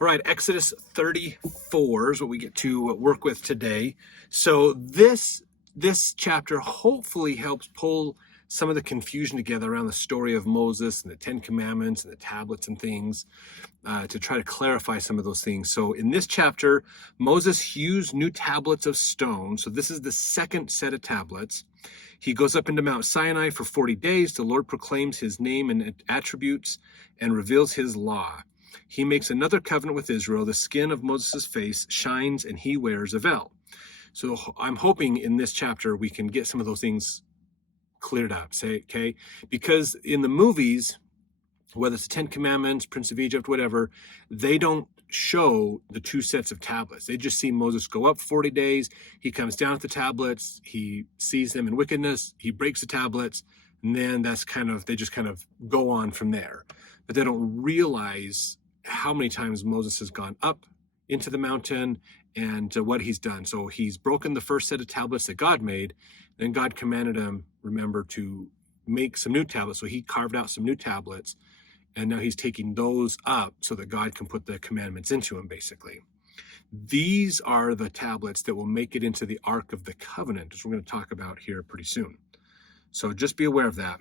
All right, Exodus 34 is what we get to work with today. So this chapter hopefully helps pull some of the confusion together around the story of Moses and the Ten Commandments and the tablets and things to try to clarify some of those things. So in this chapter, Moses hews new tablets of stone. So this is the second set of tablets. He goes up into Mount Sinai for 40 days. The Lord proclaims his name and attributes and reveals his law. He makes another covenant with Israel. The skin of Moses' face shines and he wears a veil. So I'm hoping in this chapter we can get some of those things cleared up, okay? Because in the movies, whether it's the Ten Commandments, Prince of Egypt, whatever, they don't show the two sets of tablets. They just see Moses go up 40 days. He comes down at the tablets. He sees them in wickedness. He breaks the tablets. And then they just kind of go on from there. But they don't realize how many times Moses has gone up into the mountain and what he's done. So he's broken the first set of tablets that God made. Then God commanded him, remember, to make some new tablets. So he carved out some new tablets. And now he's taking those up so that God can put the commandments into them, basically. These are the tablets that will make it into the Ark of the Covenant, which we're going to talk about here pretty soon. So just be aware of that.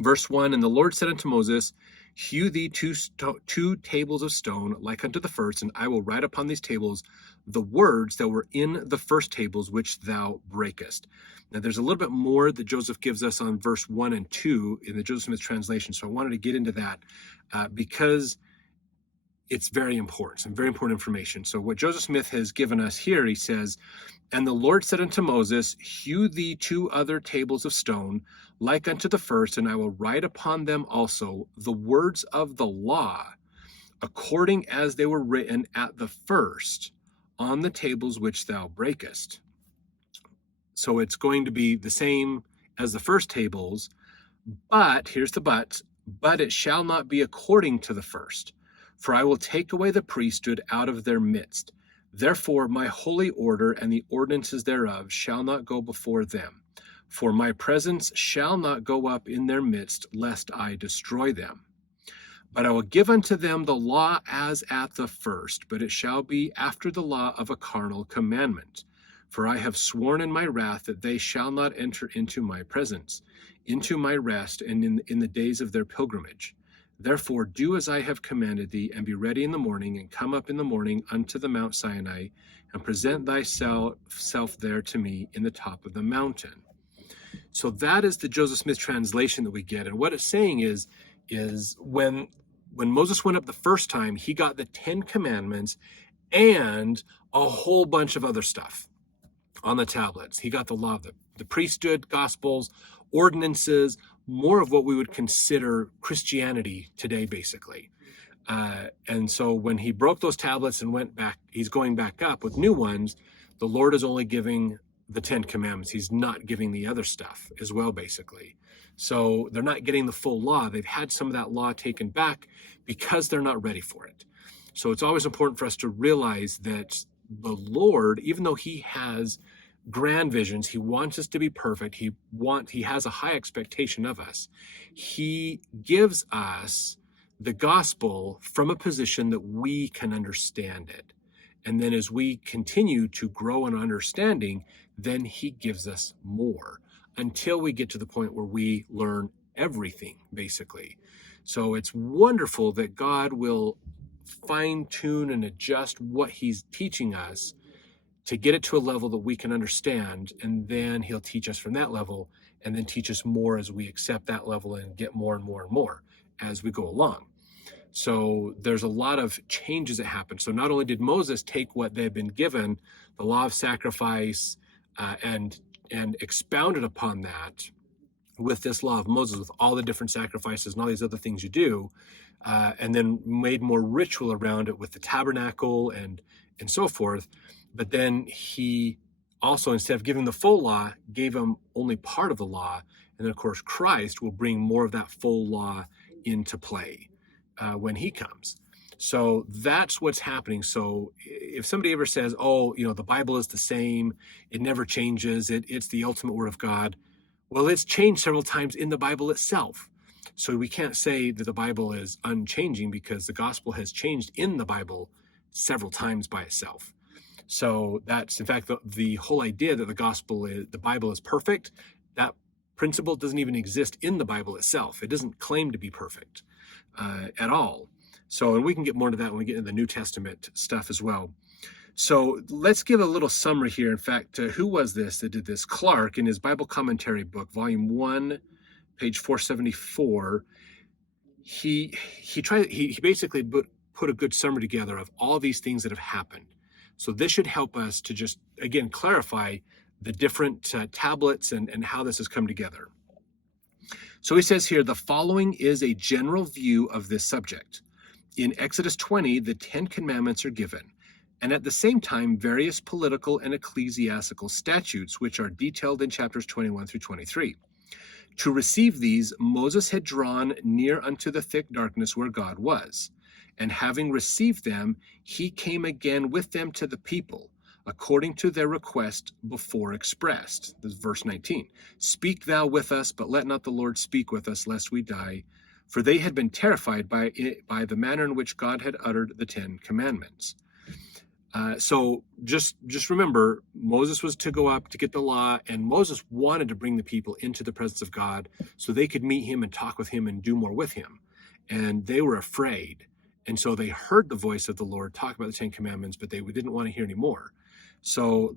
Verse 1, and the Lord said unto Moses, hew thee two tables of stone like unto the first, and I will write upon these tables the words that were in the first tables which thou breakest. Now there's a little bit more that Joseph gives us on verse 1 and 2 in the Joseph Smith translation, so I wanted to get into that because it's very important, some very important information. So what Joseph Smith has given us here, he says, and the Lord said unto Moses, hew thee two other tables of stone, like unto the first, and I will write upon them also the words of the law, according as they were written at the first, on the tables which thou breakest. So it's going to be the same as the first tables, but, here's the but it shall not be according to the first. For I will take away the priesthood out of their midst. Therefore my holy order and the ordinances thereof shall not go before them. For my presence shall not go up in their midst, lest I destroy them. But I will give unto them the law as at the first, but it shall be after the law of a carnal commandment. For I have sworn in my wrath that they shall not enter into my presence, into my rest, and in the days of their pilgrimage. Therefore do as I have commanded thee, and be ready in the morning, and come up in the morning unto the Mount Sinai, and present thyself there to me in the top of the mountain. So that is the Joseph Smith translation that we get. And what it's saying is when Moses went up the first time, he got the 10 commandments and a whole bunch of other stuff on the tablets. He got the law of the priesthood, gospels, ordinances, more of what we would consider Christianity today, basically. And so when he broke those tablets and went back, he's going back up with new ones. The Lord is only giving the 10 commandments. He's not giving the other stuff as well, basically. So they're not getting the full law. They've had some of that law taken back because they're not ready for it. So it's always important for us to realize that the Lord, even though he has grand visions, he wants us to be perfect, he has a high expectation of us, he gives us the gospel from a position that we can understand it. And then as we continue to grow in understanding, then he gives us more until we get to the point where we learn everything, basically. So it's wonderful that God will fine-tune and adjust what he's teaching us to get it to a level that we can understand, and then he'll teach us from that level, and then teach us more as we accept that level and get more and more and more as we go along. So there's a lot of changes that happen. So not only did Moses take what they had been given, the law of sacrifice, and expounded upon that with this law of Moses, with all the different sacrifices and all these other things you do, and then made more ritual around it with the tabernacle and so forth. But then he also, instead of giving the full law, gave him only part of the law. And then, of course, Christ will bring more of that full law into play when he comes. So that's what's happening. So if somebody ever says, oh, the Bible is the same, it never changes, it's the ultimate word of God. Well, it's changed several times in the Bible itself. So we can't say that the Bible is unchanging, because the gospel has changed in the Bible several times by itself. So that's, in fact, the whole idea that the Bible is perfect, that principle doesn't even exist in the Bible itself. It doesn't claim to be perfect at all. So, and we can get more into that when we get into the New Testament stuff as well. So let's give a little summary here. In fact, who was this that did this? Clarke, in his Bible commentary book, volume 1, page 474, he basically put a good summary together of all these things that have happened. So this should help us to just, again, clarify the different tablets and how this has come together. So he says here, the following is a general view of this subject. In Exodus 20, the 10 Commandments are given, and at the same time, various political and ecclesiastical statutes, which are detailed in chapters 21 through 23. To receive these, Moses had drawn near unto the thick darkness where God was. And having received them, he came again with them to the people, according to their request before expressed. This is verse 19. Speak thou with us, but let not the Lord speak with us, lest we die. For they had been terrified by the manner in which God had uttered the 10 Commandments. So just remember, Moses was to go up to get the law, and Moses wanted to bring the people into the presence of God so they could meet him and talk with him and do more with him. And they were afraid. And so they heard the voice of the Lord talk about the 10 Commandments, but they didn't want to hear any more. So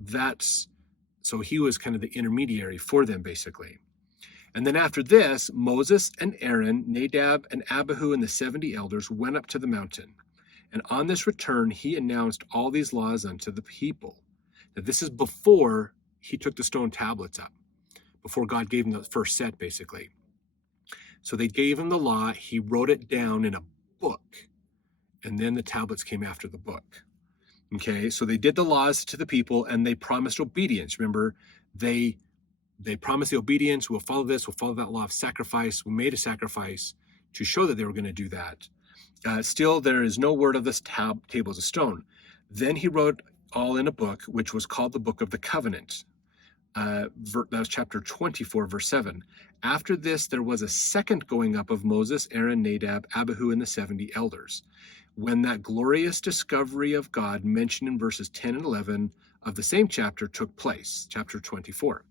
he was kind of the intermediary for them, basically. And then after this, Moses and Aaron, Nadab and Abihu, and the 70 elders went up to the mountain. And on this return, he announced all these laws unto the people. Now, this is before he took the stone tablets up, before God gave him the first set, basically. So they gave him the law. He wrote it down in a book. And then the tablets came after the book. Okay, so they did the laws to the people, and they promised obedience. Remember, they promised the obedience. We'll follow this. We'll follow that law of sacrifice. We made a sacrifice to show that they were going to do that. Still, there is no word of this tables of stone. Then he wrote all in a book, which was called the Book of the Covenant. That was chapter 24, verse 7. After this, there was a second going up of Moses, Aaron, Nadab, Abihu, and the 70 elders. When that glorious discovery of God mentioned in verses 10 and 11 of the same chapter took place, chapter 24.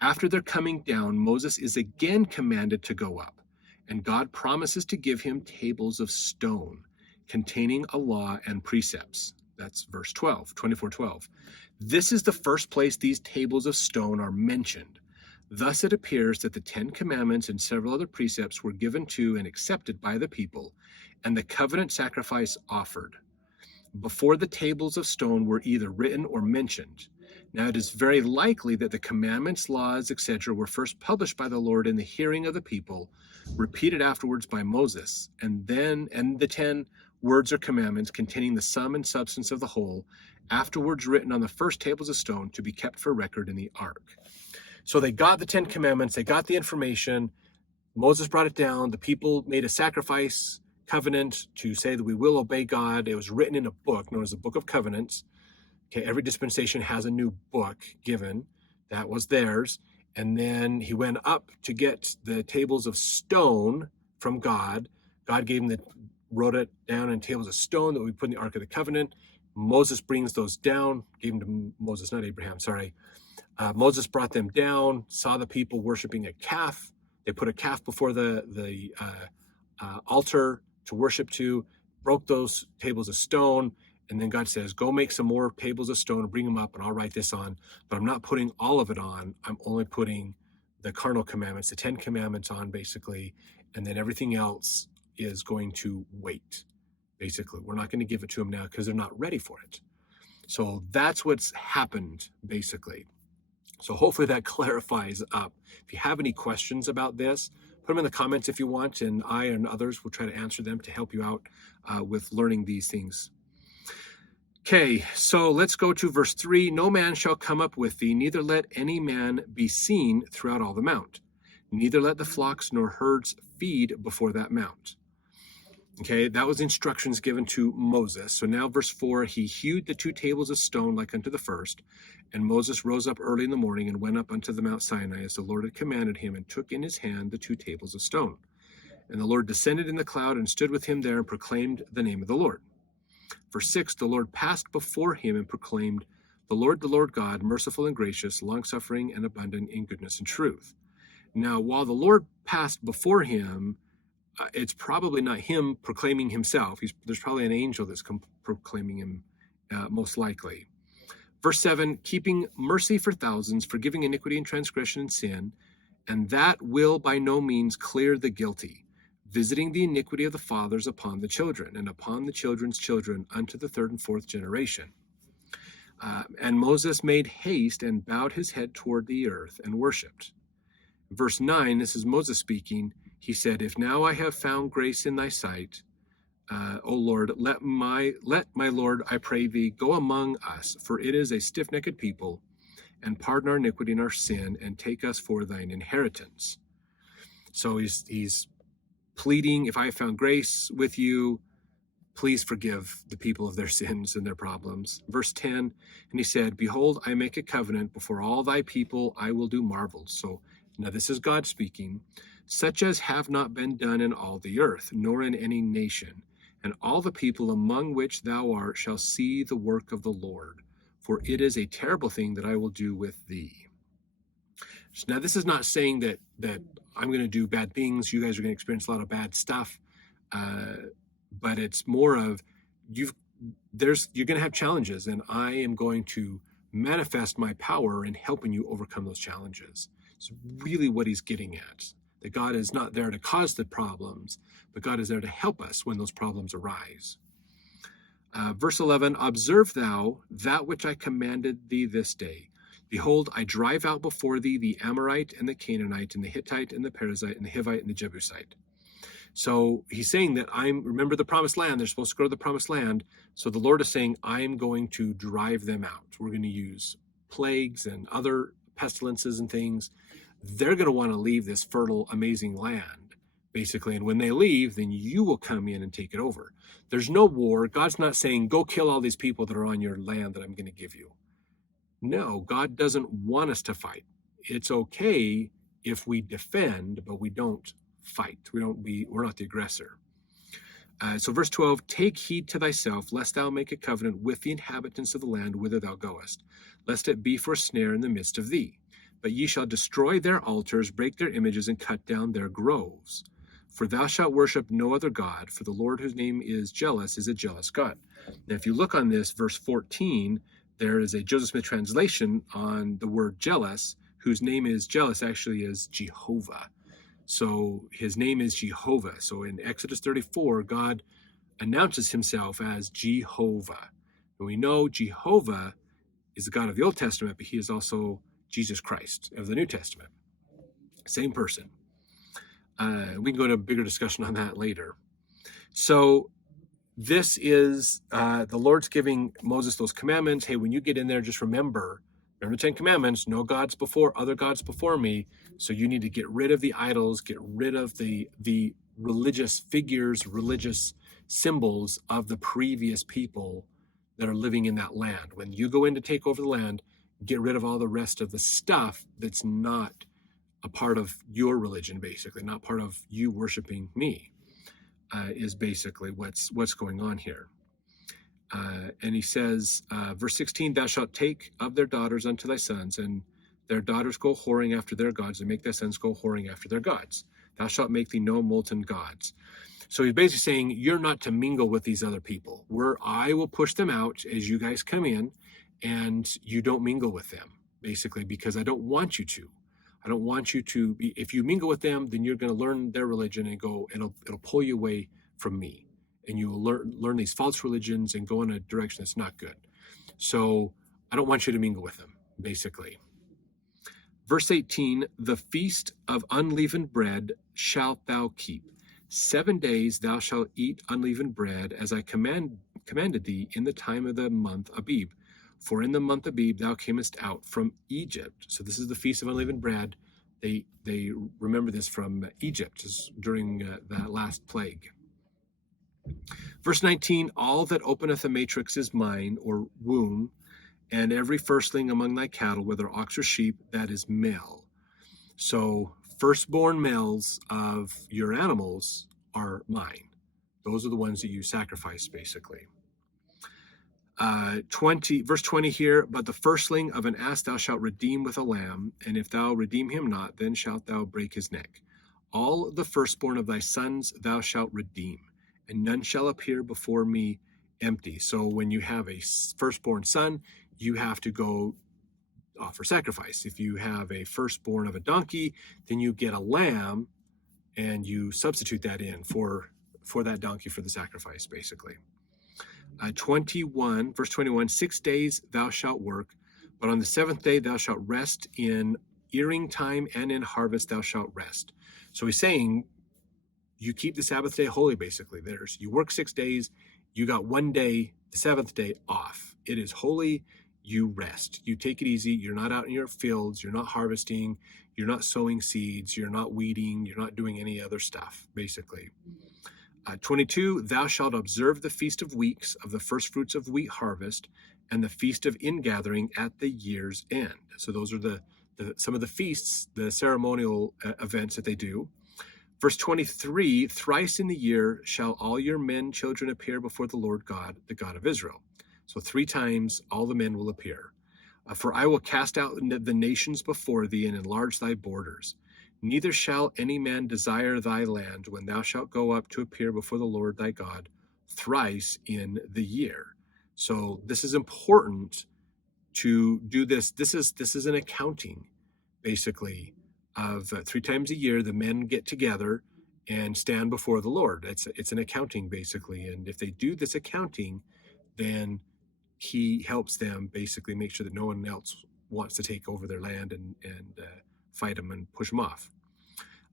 After their coming down, Moses is again commanded to go up, and God promises to give him tables of stone containing a law and precepts. That's verse 12, 24:12. This is the first place these tables of stone are mentioned. Thus it appears that the 10 Commandments and several other precepts were given to and accepted by the people, and the covenant sacrifice offered before the tables of stone were either written or mentioned. Now it is very likely that the commandments, laws, etc. were first published by the Lord in the hearing of the people, repeated afterwards by Moses, and the 10 words or commandments containing the sum and substance of the whole, afterwards written on the first tables of stone to be kept for record in the ark. So they got the 10 Commandments, they got the information, Moses brought it down, the people made a sacrifice, covenant to say that we will obey God. It was written in a book known as the Book of Covenants. Okay, every dispensation has a new book given. That was theirs. And then he went up to get the tables of stone from God. God gave him wrote it down in tables of stone that we put in the Ark of the Covenant. Moses brings those down, gave them to Moses, not Abraham, sorry. Moses brought them down, saw the people worshiping a calf. They put a calf before the altar to worship to, broke those tables of stone, and then God says, go make some more tables of stone and bring them up, and I'll write this on. But I'm not putting all of it on. I'm only putting the carnal commandments, the 10 Commandments on, basically, and then everything else is going to wait, basically. We're not going to give it to them now because they're not ready for it. So that's what's happened, basically. So hopefully that clarifies up. If you have any questions about this, put them in the comments if you want, and I and others will try to answer them to help you out with learning these things. Okay, so let's go to verse 3. No man shall come up with thee, neither let any man be seen throughout all the mount. Neither let the flocks nor herds feed before that mount. Okay, that was instructions given to Moses. So now verse 4, he hewed the 2 tables of stone like unto the first. And Moses rose up early in the morning and went up unto the Mount Sinai as the Lord had commanded him, and took in his hand the 2 tables of stone. And the Lord descended in the cloud and stood with him there and proclaimed the name of the Lord. Verse 6, the Lord passed before him and proclaimed, the Lord God, merciful and gracious, long-suffering and abundant in goodness and truth. Now, while the Lord passed before him, it's probably not him proclaiming himself. There's probably an angel that's proclaiming him, most likely. Verse 7, keeping mercy for thousands, forgiving iniquity and transgression and sin, and that will by no means clear the guilty, visiting the iniquity of the fathers upon the children, and upon the children's children unto the third and fourth generation. And Moses made haste and bowed his head toward the earth and worshipped. Verse 9, this is Moses speaking. He said, if now I have found grace in thy sight, O Lord, let my Lord, I pray thee, go among us, for it is a stiff-necked people, and pardon our iniquity and our sin, and take us for thine inheritance. So he's pleading, if I have found grace with you, please forgive the people of their sins and their problems. Verse 10, and he said, behold, I make a covenant before all thy people, I will do marvels. So now this is God speaking, such as have not been done in all the earth, nor in any nation. And all the people among which thou art shall see the work of the Lord, for it is a terrible thing that I will do with thee. So now this is not saying that I'm going to do bad things. You guys are going to experience a lot of bad stuff. But it's more of you're going to have challenges, and I am going to manifest my power in helping you overcome those challenges. It's really what he's getting at. That God is not there to cause the problems, but God is there to help us when those problems arise. Verse 11, observe thou that which I commanded thee this day. Behold, I drive out before thee the Amorite and the Canaanite and the Hittite and the Perizzite and the Hivite and the Jebusite. So he's saying that remember the promised land, they're supposed to go to the promised land. So the Lord is saying, I'm going to drive them out. We're going to use plagues and other pestilences and things. They're going to want to leave this fertile, amazing land, basically. And when they leave, then you will come in and take it over. There's no war. God's not saying, go kill all these people that are on your land that I'm going to give you. No, God doesn't want us to fight. It's okay if we defend, but we don't fight. We're not the aggressor. So verse 12, take heed to thyself, lest thou make a covenant with the inhabitants of the land whither thou goest, lest it be for a snare in the midst of thee. But ye shall destroy their altars, break their images, and cut down their groves. For thou shalt worship no other God, for the Lord whose name is a jealous God. Now, if you look on this, verse 14, there is a Joseph Smith translation on the word jealous, whose name is jealous actually is Jehovah. So his name is Jehovah. So in Exodus 34, God announces himself as Jehovah. And we know Jehovah is the God of the Old Testament, but he is also Jesus Christ of the New Testament. Same person. We can go into a bigger discussion on that later. So this is the Lord's giving Moses those commandments. Hey, when you get in there, just remember the 10 Commandments, no gods before, other gods before me. So you need to get rid of the idols, get rid of the religious figures, religious symbols of the previous people that are living in that land. When you go in to take over the land, get rid of all the rest of the stuff that's not a part of your religion, basically, not part of you worshiping me, is basically what's going on here. And he says, verse 16, thou shalt take of their daughters unto thy sons, and their daughters go whoring after their gods, and make thy sons go whoring after their gods. Thou shalt make thee no molten gods. So he's basically saying, you're not to mingle with these other people. I will push them out as you guys come in, and you don't mingle with them, basically, because I don't want you to. I don't want you to be, if you mingle with them, then you're going to learn their religion and it'll pull you away from me. And you will learn these false religions and go in a direction that's not good. So I don't want you to mingle with them, basically. Verse 18, the feast of unleavened bread shalt thou keep. 7 days thou shalt eat unleavened bread, as I commanded thee in the time of the month Abib. For in the month Abib thou camest out from Egypt. So this is the feast of unleavened bread. They remember this from Egypt during that last plague. Verse 19, all that openeth a matrix is mine, or womb, and every firstling among thy cattle, whether ox or sheep, that is male. So firstborn males of your animals are mine. Those are the ones that you sacrifice, basically. 20, verse 20 here, but the firstling of an ass thou shalt redeem with a lamb, and if thou redeem him not, then shalt thou break his neck. All the firstborn of thy sons thou shalt redeem, and none shall appear before me empty. So when you have a firstborn son, you have to go offer sacrifice. If you have a firstborn of a donkey, then you get a lamb and you substitute that in for that donkey for the sacrifice, basically. 21, verse 21, 6 days thou shalt work, but on the seventh day thou shalt rest. In earing time and in harvest thou shalt rest. So he's saying you keep the Sabbath day holy, basically. You work 6 days, you got 1 day, the seventh day, off. It is holy, you rest. You take it easy, you're not out in your fields, you're not harvesting, you're not sowing seeds, you're not weeding, you're not doing any other stuff, basically. 22, thou shalt observe the feast of weeks, of the first fruits of wheat harvest, and the feast of ingathering at the year's end. So those are some of the feasts, the ceremonial events that they do. Verse 23, thrice in the year shall all your men, children appear before the Lord God, the God of Israel. So 3 times all the men will appear. For I will cast out the nations before thee and enlarge thy borders. Neither shall any man desire thy land when thou shalt go up to appear before the Lord thy God thrice in the year. So this is important to do this. This is an accounting, basically, of 3 times a year the men get together and stand before the Lord. It's an accounting, basically. And if they do this accounting, then he helps them basically make sure that no one else wants to take over their land and fight them and push them off.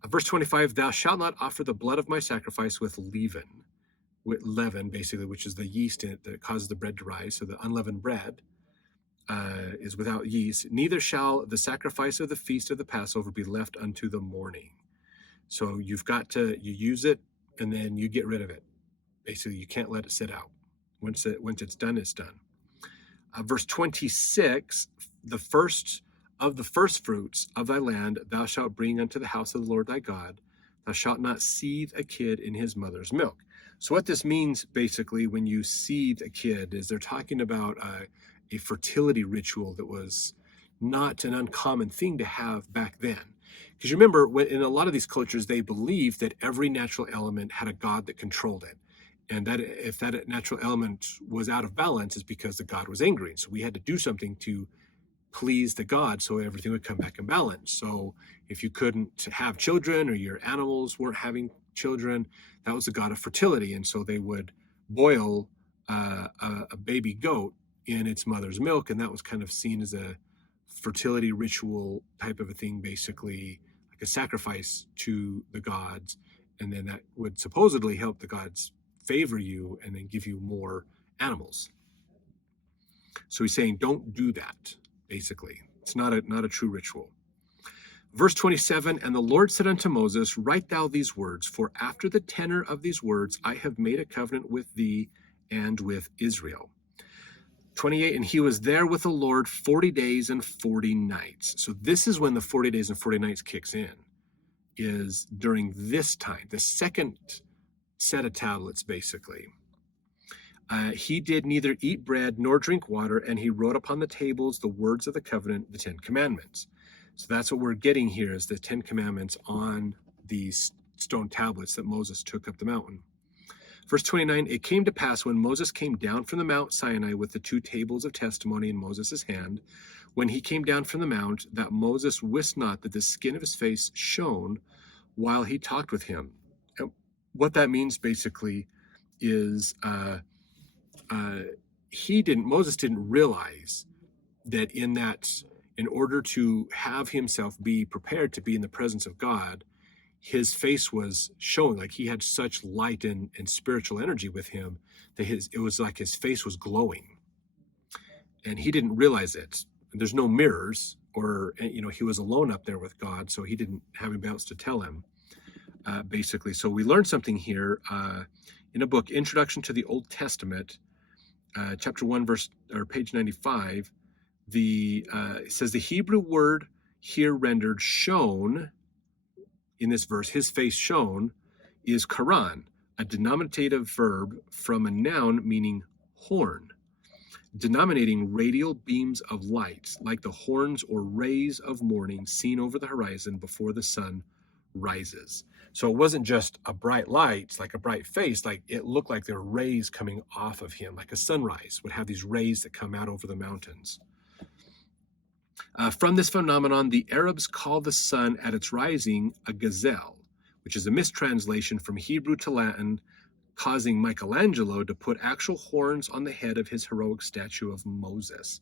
Verse 25, thou shalt not offer the blood of my sacrifice with leaven, basically, which is the yeast in it that causes the bread to rise. So the unleavened bread is without yeast. Neither shall the sacrifice of the feast of the Passover be left unto the morning. So you use it and then you get rid of it. Basically, you can't let it sit out. Once it's done, it's done. Verse 26, the first of the first fruits of thy land thou shalt bring unto the house of the Lord thy God. Thou shalt not seethe a kid in his mother's milk. So what this means, basically, when you seethe a kid, is they're talking about a fertility ritual that was not an uncommon thing to have back then. Because you remember, in a lot of these cultures, they believed that every natural element had a god that controlled it. And that if that natural element was out of balance, is because the god was angry. So we had to do something to please the god so everything would come back in balance. So if you couldn't have children or your animals weren't having children, that was the god of fertility. And so they would boil a baby goat in its mother's milk, and that was kind of seen as a fertility ritual type of a thing, basically like a sacrifice to the gods. And then that would supposedly help the gods favor you and then give you more animals. So he's saying don't do that. Basically, it's not a true ritual. Verse 27, and the Lord said unto Moses, write thou these words, for after the tenor of these words I have made a covenant with thee and with Israel. 28, and he was there with the Lord 40 days and 40 nights. So this is when the 40 days and 40 nights kicks in, is during this time, the second set of tablets, basically. He did neither eat bread nor drink water, and he wrote upon the tables the words of the covenant, the 10 commandments. So that's what we're getting here, is the 10 commandments on these stone tablets that Moses took up the mountain. Verse 29, it came to pass when Moses came down from the Mount Sinai with the 2 tables of testimony in Moses' hand, when he came down from the mount, that Moses wist not that the skin of his face shone while he talked with him. And what that means, basically, is Moses didn't realize that in order to have himself be prepared to be in the presence of God, his face was showing, like he had such light and spiritual energy with him that it was like his face was glowing, and he didn't realize it. There's no mirrors, or he was alone up there with God, so he didn't have anybody else to tell him, basically. So we learned something here in a book, Introduction to the Old Testament, chapter 1, page 95. It says the Hebrew word here rendered shone in this verse, his face shone, is karan, a denominative verb from a noun meaning horn, denominating radial beams of light, like the horns or rays of morning seen over the horizon before the sun rises. So it wasn't just a bright light, like a bright face, like it looked like there were rays coming off of him, like a sunrise would have these rays that come out over the mountains. From this phenomenon, the Arabs call the sun at its rising a gazelle, which is a mistranslation from Hebrew to Latin, causing Michelangelo to put actual horns on the head of his heroic statue of Moses.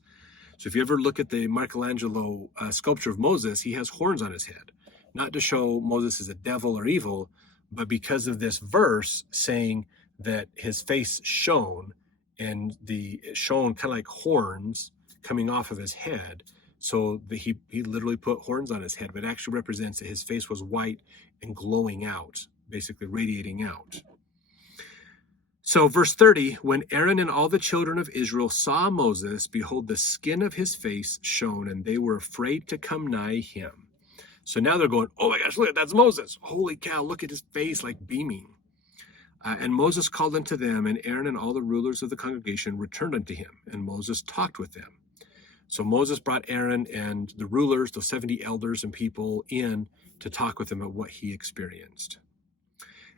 So if you ever look at the Michelangelo sculpture of Moses, he has horns on his head, not to show Moses is a devil or evil, but because of this verse saying that his face shone, and it shone kind of like horns coming off of his head. So he literally put horns on his head, but it actually represents that his face was white and glowing out, basically radiating out. So verse 30, when Aaron and all the children of Israel saw Moses, behold, the skin of his face shone, and they were afraid to come nigh him. So now they're going, oh my gosh, look, that's Moses. Holy cow, look at his face like beaming. And Moses called unto them, and Aaron and all the rulers of the congregation returned unto him, and Moses talked with them. So Moses brought Aaron and the rulers, the 70 elders and people, in to talk with him about what he experienced.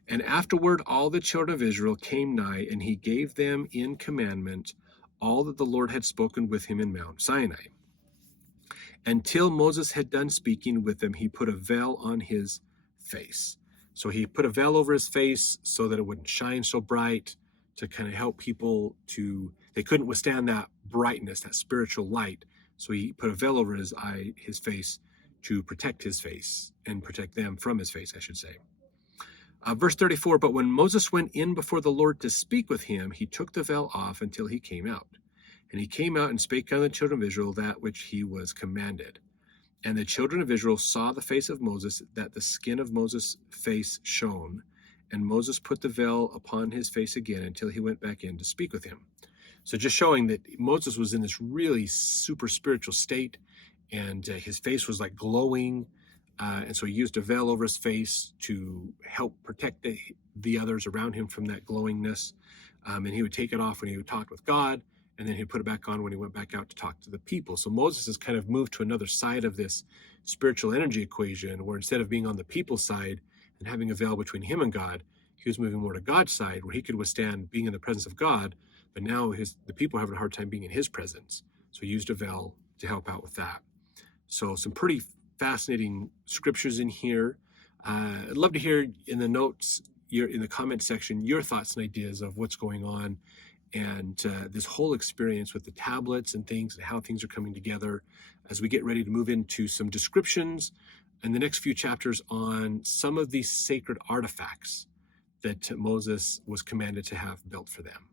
And afterward all the children of Israel came nigh, and he gave them in commandment all that the Lord had spoken with him in Mount Sinai. Until Moses had done speaking with them, he put a veil on his face. So he put a veil over his face so that it wouldn't shine so bright, to kind of help people they couldn't withstand that brightness, that spiritual light. So he put a veil over his face to protect his face and protect them from his face, I should say. Verse 34, but when Moses went in before the Lord to speak with him, he took the veil off until he came out. And he came out and spake unto the children of Israel that which he was commanded. And the children of Israel saw the face of Moses, that the skin of Moses' face shone. And Moses put the veil upon his face again until he went back in to speak with him. So just showing that Moses was in this really super spiritual state, and his face was like glowing. And so he used a veil over his face to help protect the others around him from that glowingness. And he would take it off when he would talk with God, and then he'd put it back on when he went back out to talk to the people. So Moses has kind of moved to another side of this spiritual energy equation, where instead of being on the people's side and having a veil between him and God, he was moving more to God's side, where he could withstand being in the presence of God, but now the people are having a hard time being in his presence. So he used a veil to help out with that. So some pretty fascinating scriptures in here. I'd love to hear in the notes, in the comment section, your thoughts and ideas of what's going on, and this whole experience with the tablets and things, and how things are coming together as we get ready to move into some descriptions in the next few chapters on some of these sacred artifacts that Moses was commanded to have built for them.